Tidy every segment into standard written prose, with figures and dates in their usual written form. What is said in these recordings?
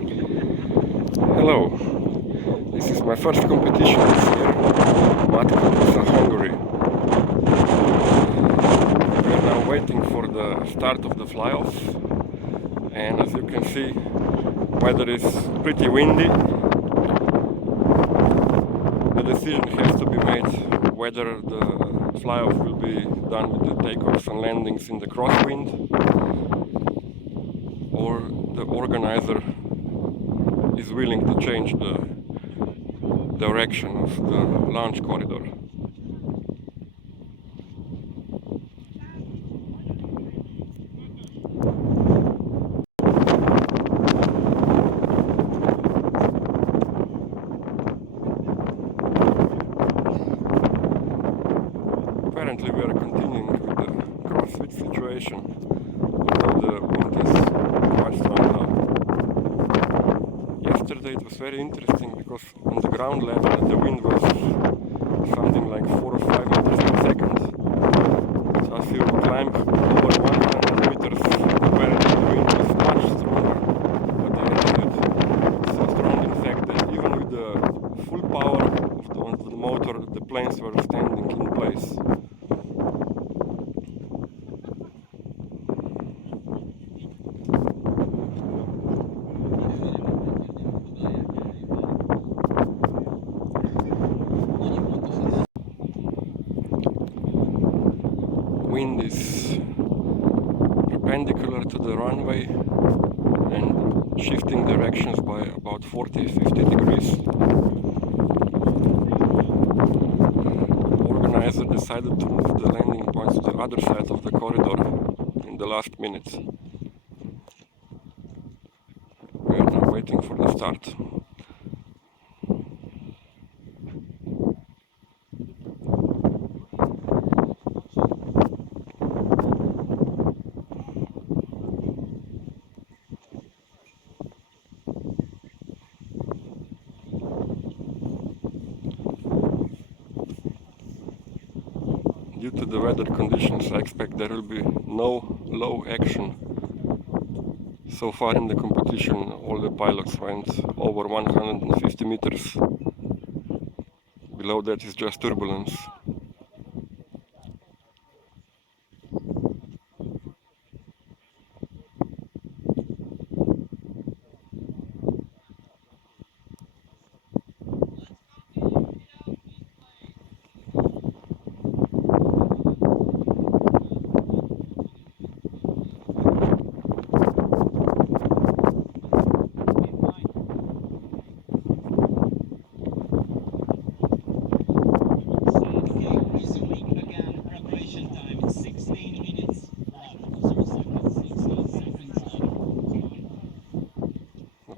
Hello, this is my first competition this year, Matko in Hungary. We are now waiting for the start of the fly-off, and as you can see, weather is pretty windy. The decision has to be made whether the fly-off will be done with the takeoffs and landings in the crosswind, or the organizer is willing to change the direction of the launch corridor. Apparently we are continuing with the crosswind situation, although the wind is quite strong now. Yesterday it was very interesting because on the ground level the wind was something like 4 or 5 meters per second. But as you climb over 100 meters, apparently the wind was much stronger. At the altitude, it's so strong in fact that even with the full power of the motor, the planes were standing in place. Wind is perpendicular to the runway and shifting directions by about 40-50 degrees. The organizer decided to move the landing points to the other side of the corridor in the last minutes. We are now waiting for the start. Due to the weather conditions, I expect there will be no low action. So far in the competition, all the pilots went over 150 meters. Below that is just turbulence.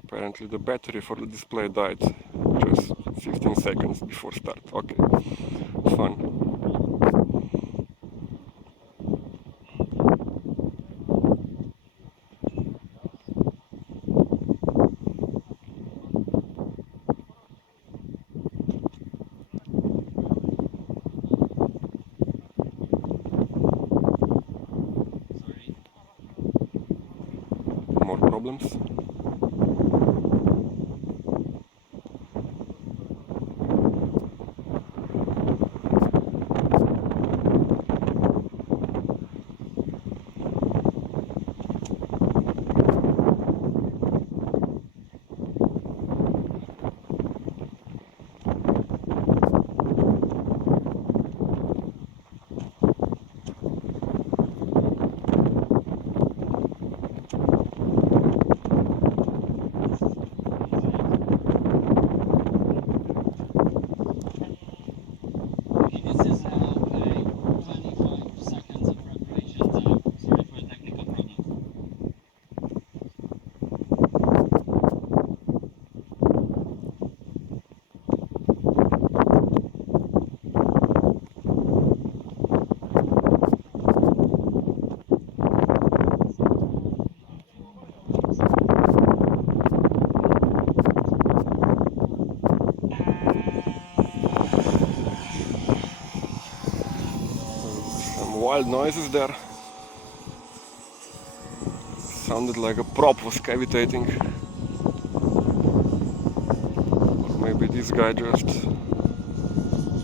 Apparently the battery for the display died just 15 seconds before start. Okay, fun. More problems? Wild noises there. Sounded like a prop was cavitating. Maybe this guy just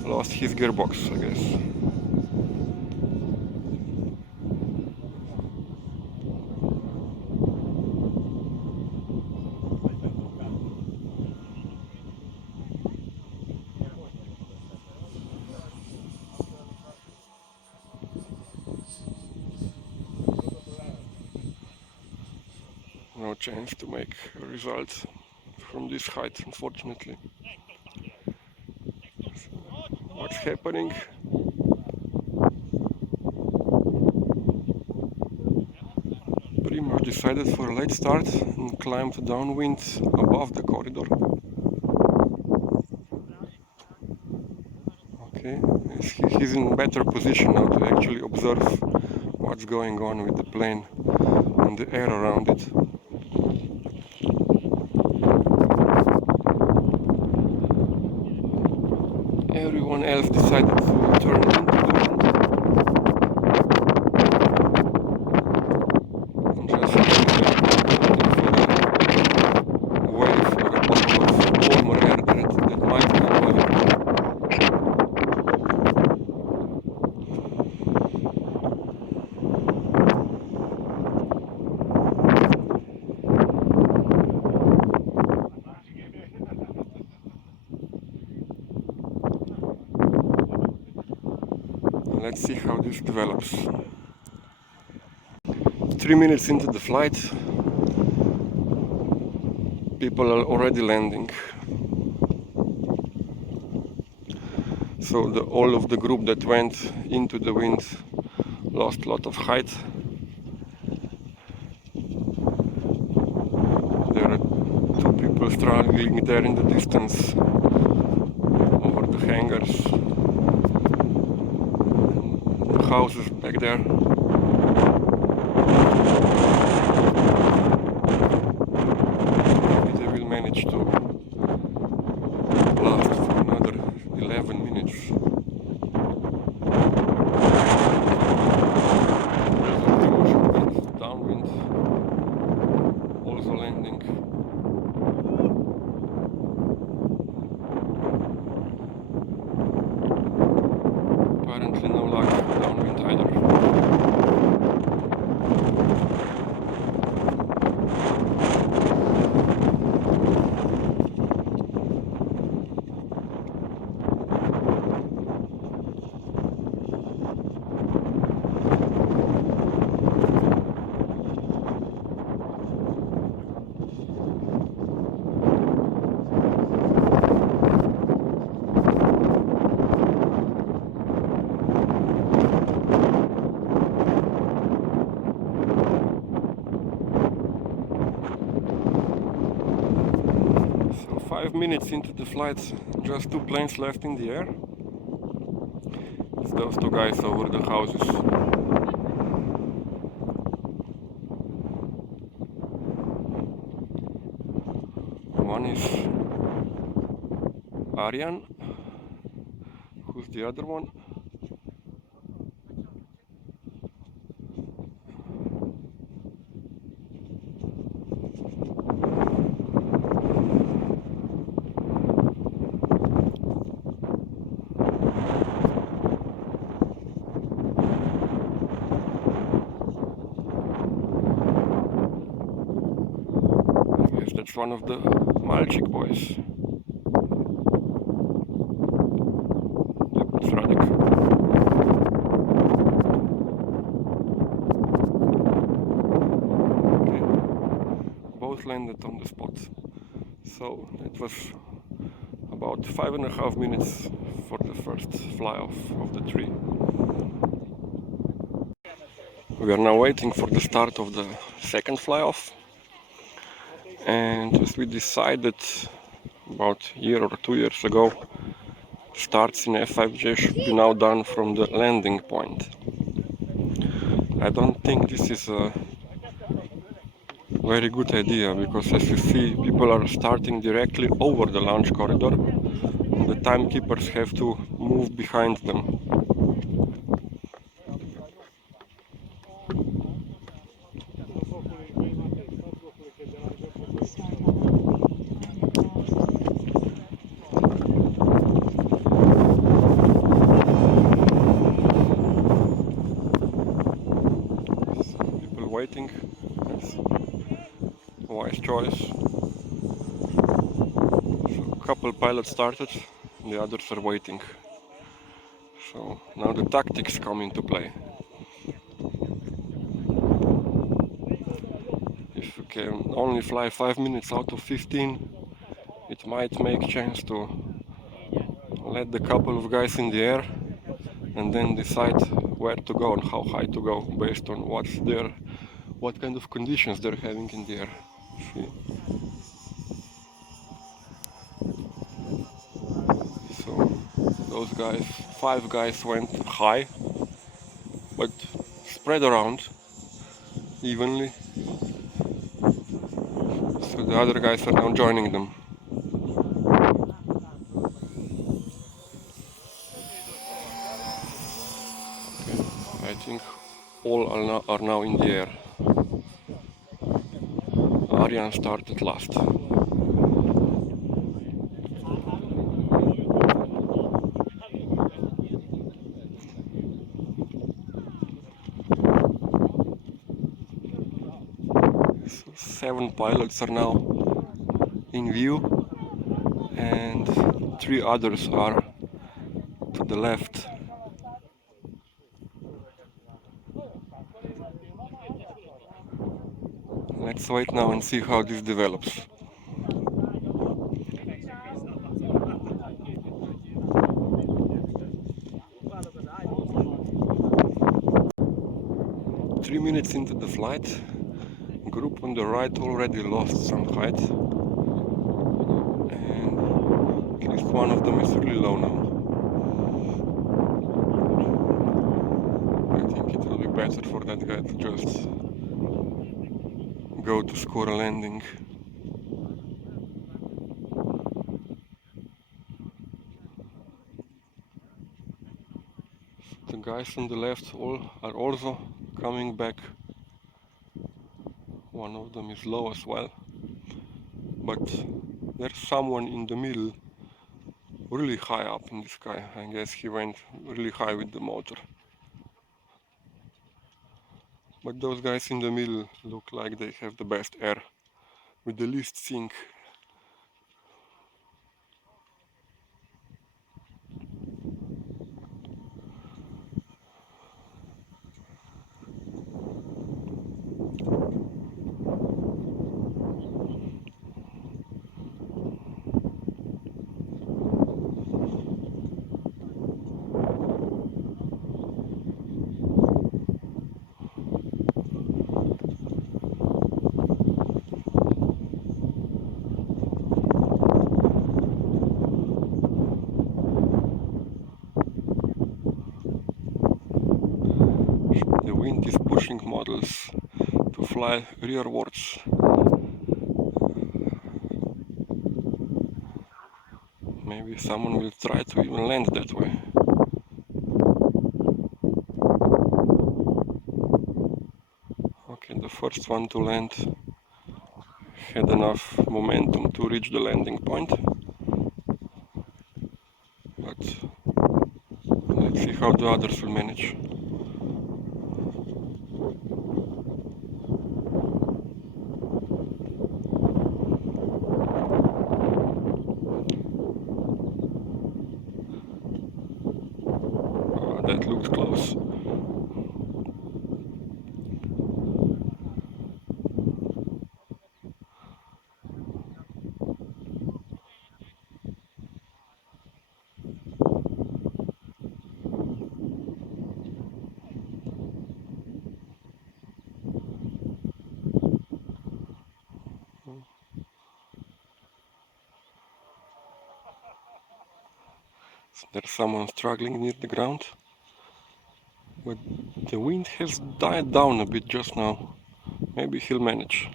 lost his gearbox, I guess. No chance to make a result from this height, unfortunately. So, what's happening? Pretty much decided for a late start and climbed downwind above the corridor. Okay, he's in better position now to actually observe what's going on with the plane and the air around it. Everyone else decided to turn into the wind and just wait for a bubble of warmer air that might come over. Let's see how this develops. 3 minutes into the flight, people are already landing. So all of the group that went into the wind lost a lot of height. There are two people struggling there in the distance over the hangars. The houses back there. Maybe they will manage to last for another 11 minutes. Downwind, also landing. Apparently no luck downwind either. So 5 minutes into the flight, just two planes left in the air. It's those two guys over the houses. One is Aryan. Who's the other one? I guess that's one of the Malchik boys. Yep, it's Radek. Okay. Both landed on the spot. So it was about 5.5 minutes for the first fly-off of the tree. We are now waiting for the start of the second fly-off. And as we decided about a year or 2 years ago, starts in F5J should be now done from the landing point. I don't think this is a very good idea, because as you see, people are starting directly over the launch corridor and the timekeepers have to move behind them. waiting. That's a wise choice. So a couple pilots started, the others are waiting. So now the tactics come into play. If you can only fly 5 minutes out of 15, it might make chance to let the couple of guys in the air and then decide where to go and how high to go based on what kind of conditions they're having in the air. See? So those guys, 5 guys went high, but spread around evenly. So the other guys are now joining them. Okay. I think all are now in the air. Aryan started last. So 7 pilots are now in view and 3 others are to the left. Let's wait now and see how this develops. Three minutes into the flight, group on the right already lost some height, and at least one of them is really low now. I think it will be better for that guy to just go to score a landing. The guys on the left are also coming back. One of them is low as well, but there's someone in the middle really high up in the sky. I guess he went really high with the motor. But those guys in the middle look like they have the best air with the least sink. The wind is pushing models to fly rearwards. Maybe someone will try to even land that way. Okay, the first one to land had enough momentum to reach the landing point. But let's see how the others will manage. That looked close. So there's someone struggling near the ground. But the wind has died down a bit just now. Maybe he'll manage.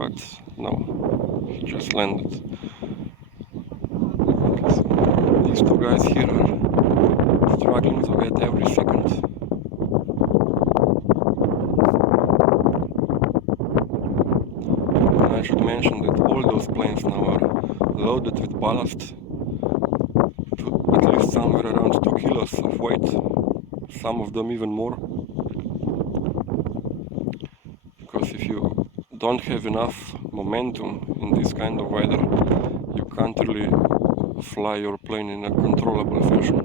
But no, he just landed. Okay, so these 2 guys here are struggling to get every second. And I should mention that all those planes now are loaded with ballast. At least somewhere around 2 kilos of weight, some of them even more. you don't have enough momentum in this kind of weather, you can't really fly your plane in a controllable fashion.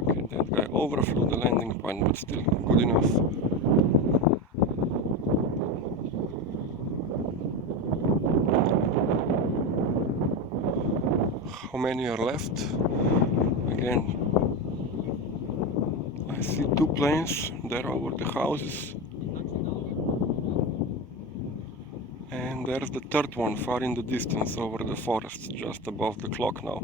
Okay, that guy overflew the landing point, but still good enough. How many are left? Again, I see two planes there over the houses. And there's the third one far in the distance over the forest, just above the clock now.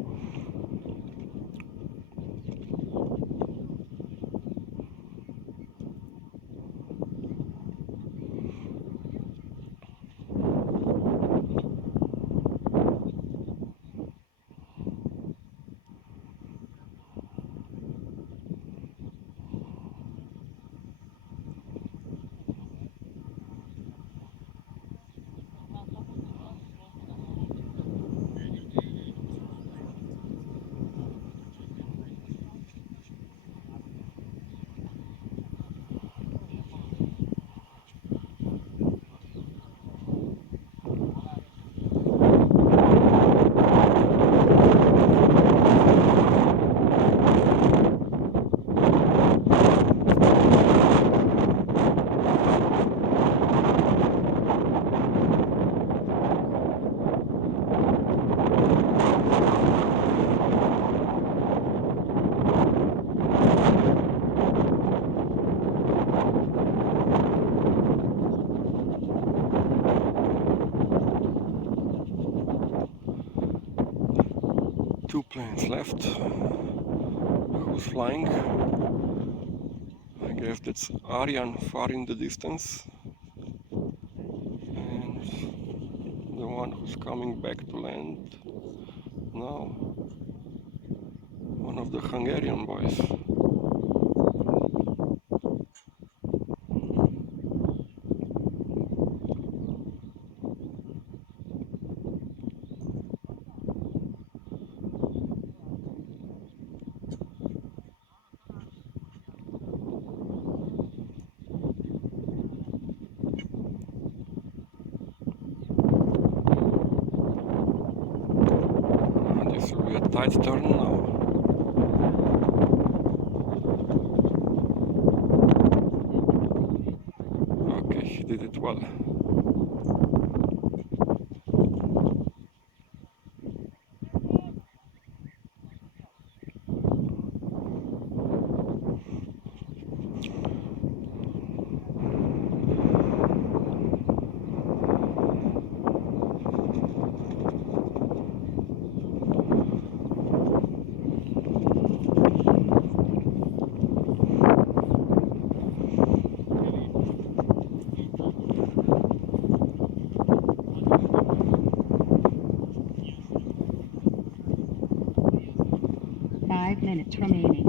Two planes left. Who's flying? I guess that's Aryan far in the distance. And the one who's coming back to land now, one of the Hungarian boys. This will be a tight turn now. Okay, he did it well. Minutes remaining.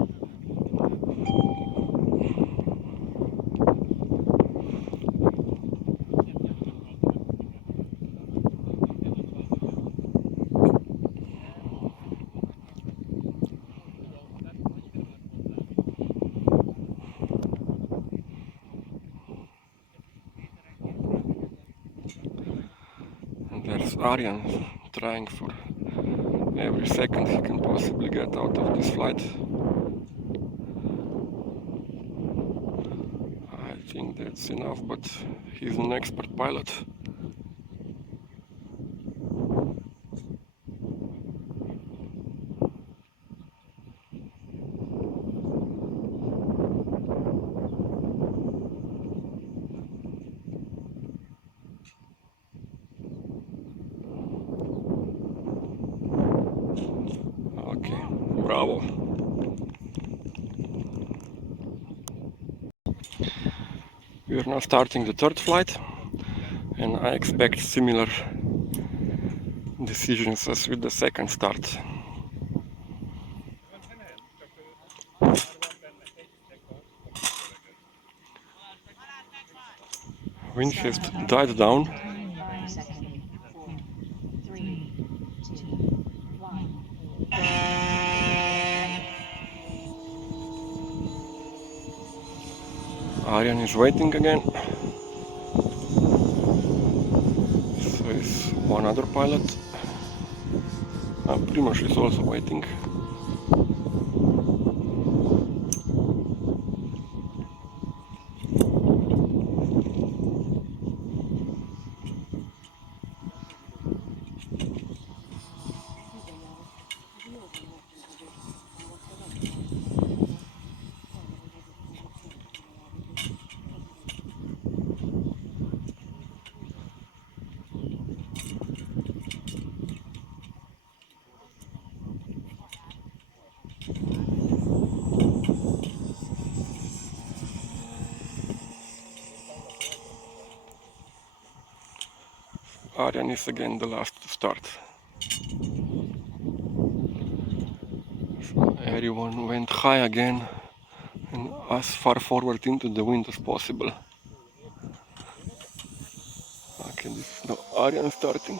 And there's Aryan trying for every second he can possibly get out of this flight. I think that's enough, but he's an expert pilot. Okay, bravo. We are now starting the third flight, and I expect similar decisions as with the second start. Wind shift died down. Aryan is waiting again. So is one other pilot. Primož is also waiting. Aryan is again the last to start. So everyone went high again and as far forward into the wind as possible. Okay, this is now Aryan starting.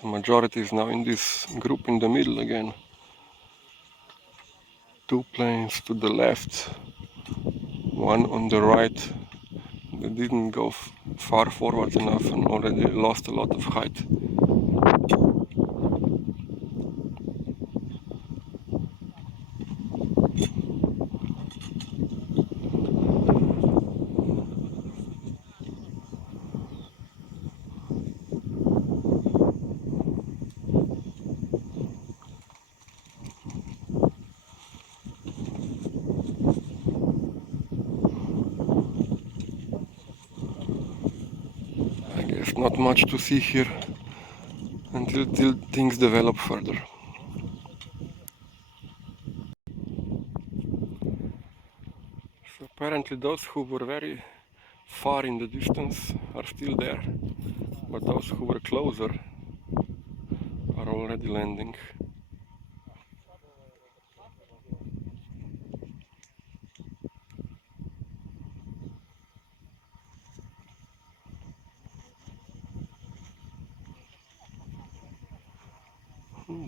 The majority is now in this group in the middle again. Two planes to the left, one on the right. They didn't go far forward enough and already lost a lot of height. I guess not much to see here until things develop further. So apparently those who were very far in the distance are still there, but those who were closer are already landing.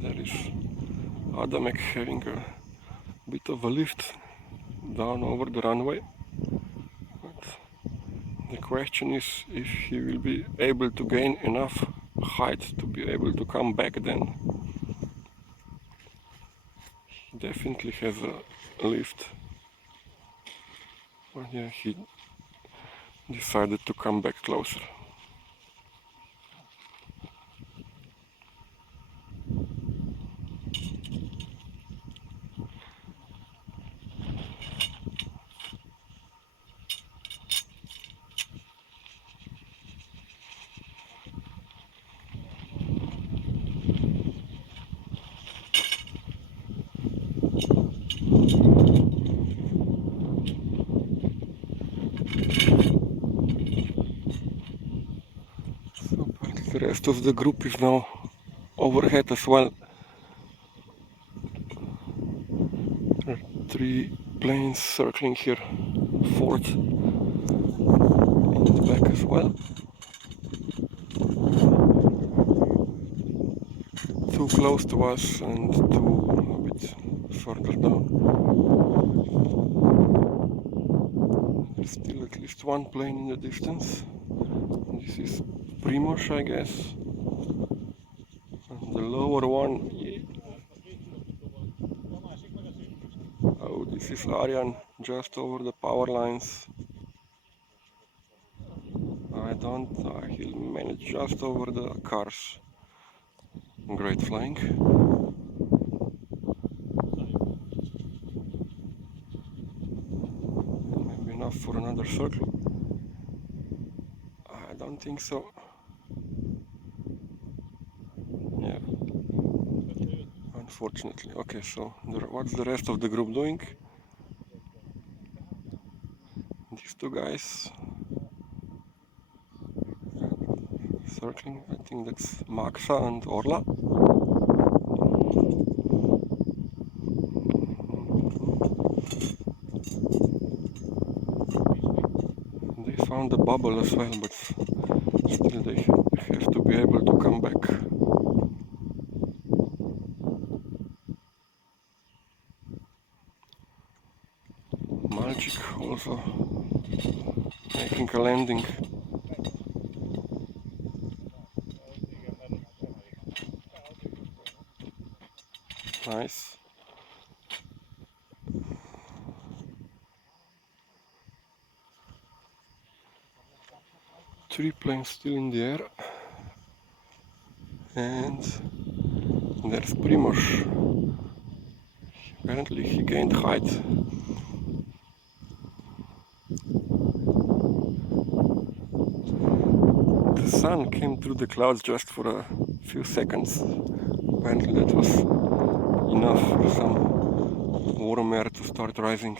There is Adamek having a bit of a lift down over the runway. But the question is if he will be able to gain enough height to be able to come back then. He definitely has a lift. But yeah, he decided to come back closer. The rest of the group is now overhead as well. There are 3 planes circling here, 4th in the back as well. 2 close to us and 2 a bit further down. There's still at least 1 plane in the distance. This is Primož, I guess. And the lower one. Oh, this is Aryan just over the power lines. He'll manage just over the cars. Great flying. enough for another circle? I don't think so. Yeah, unfortunately. Okay, so what's the rest of the group doing? These two guys circling. I think that's Maxa and Orla. They found the bubble as well, but still they have to be able to come back. Malchik also making a landing. Nice. Three planes still in the air. And there's Primož. Apparently he gained height. The sun came through the clouds just for a few seconds. Apparently that was enough for some warm air to start rising.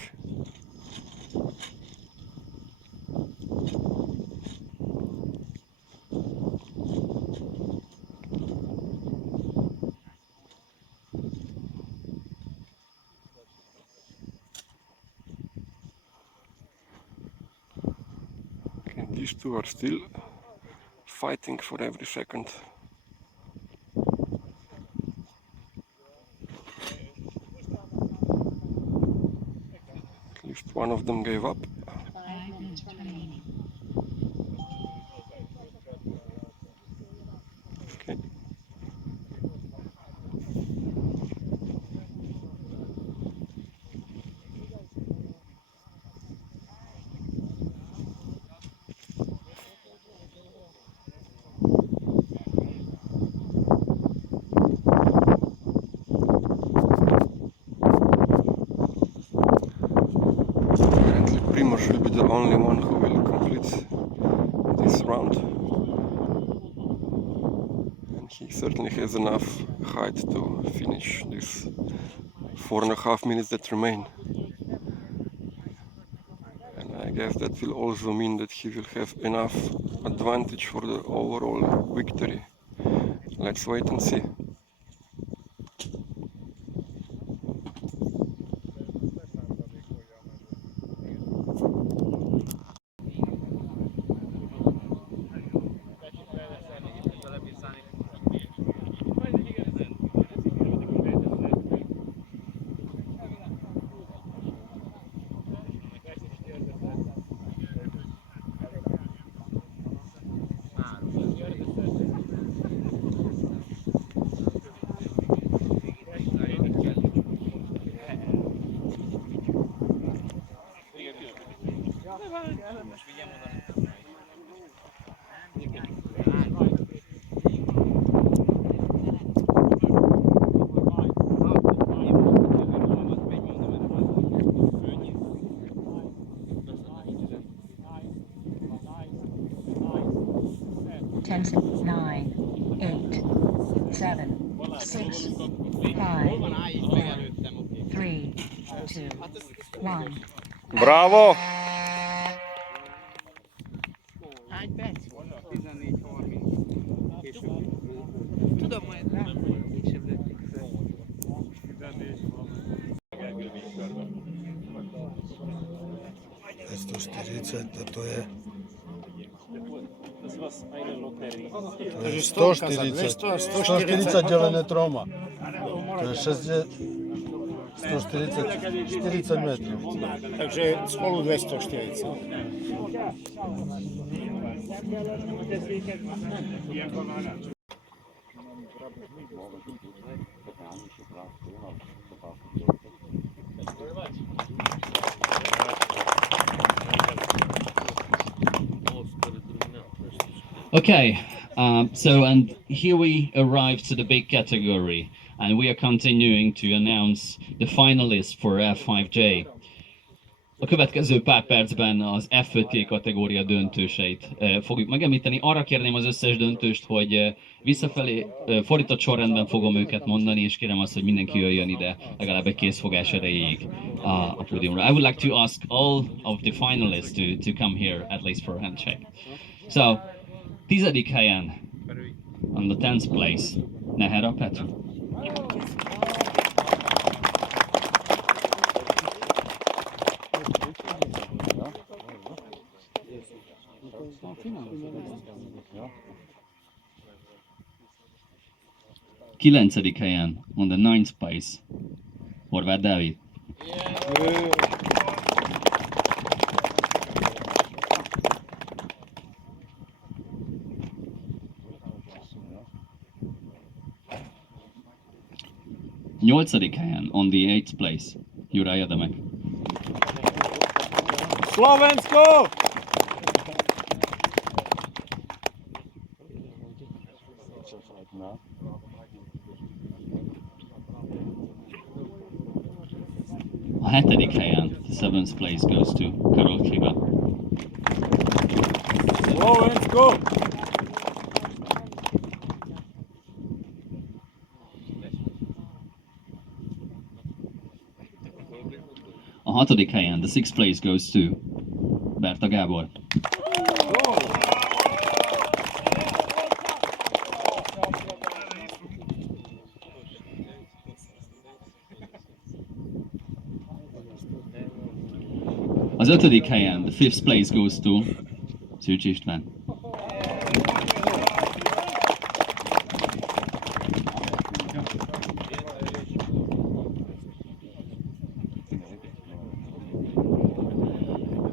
Okay, these two are still fighting for every second. At least one of them gave up. 5 minutes remaining. Okay. Apparently Primož will be the only one who will complete this round. And he certainly has enough height to finish this 4.5 minutes that remain. And I guess that will also mean that he will have enough advantage for the overall victory. Let's wait and see. Ten, 9, 8, 7, 6, 5, 4, 3, 2, 1. Bravo! Hány perc? 14:30. Tudom, majd később lőtték fel. 240, a to je... To Takže je 140, 140 dělené troma. To je 40 metrů. takže spolu 240. Okay, and here we arrive to the big category, and we are continuing to announce the finalists for F5J. A következő pár percben az F5J kategória döntőseit fogjuk megemlíteni. Arra kérném az összes döntőst, hogy visszafelé fordított sorrendben fogom őket mondani, és kérem azt, hogy mindenki jöjjön ide legalább egy készfogás erejéig a pódiumra. I would like to ask all of the finalists to come here at least for a handshake. So, 10. helyen, on the 10th place, Nehera Petru. Kilencedik helyen, on the 9th place, Horváth Dávid. Nyolcadik helyen, on the 8th place, Juraj Adamek. Slovensko! A 7. helyen, the 7th place goes to Karol Kliba. Slovensko! A 6. helyen, the 6th place goes to Berta Gábor. Az 5. helyen, the 5th place goes to Szűcs István.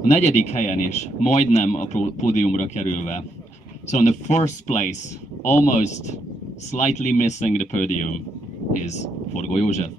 A 4. helyen is, majdnem a pódiumra kerülve. So on the first place, almost slightly missing the podium, is Forgó József.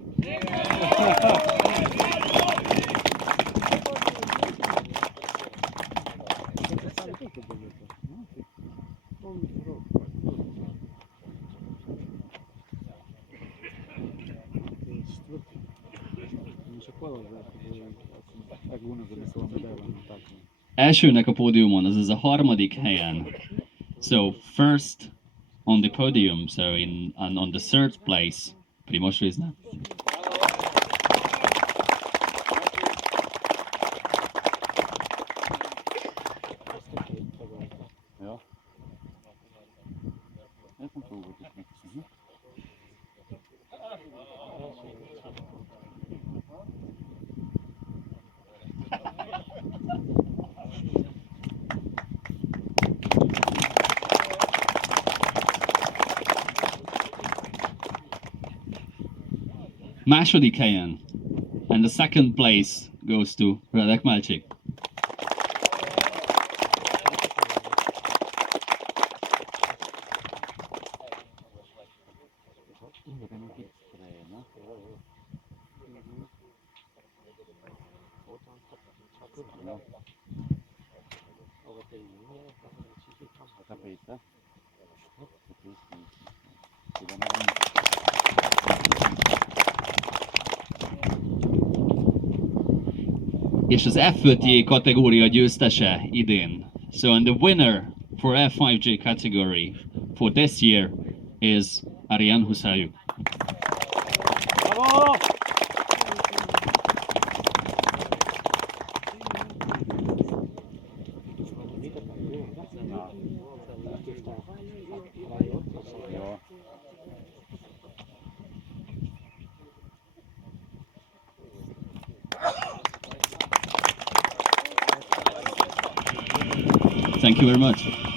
Elsőnek a pódiumon, azaz a 3. helyen. So first on the podium, so on the 3rd place, Primož Rizna. Második helyen, and the 2nd place goes to Radek Malcsik. És az F5J kategória győztese idén. So and the winner for F5J category for this year is Ariane Huszályuk. Bravo! Thank you very much.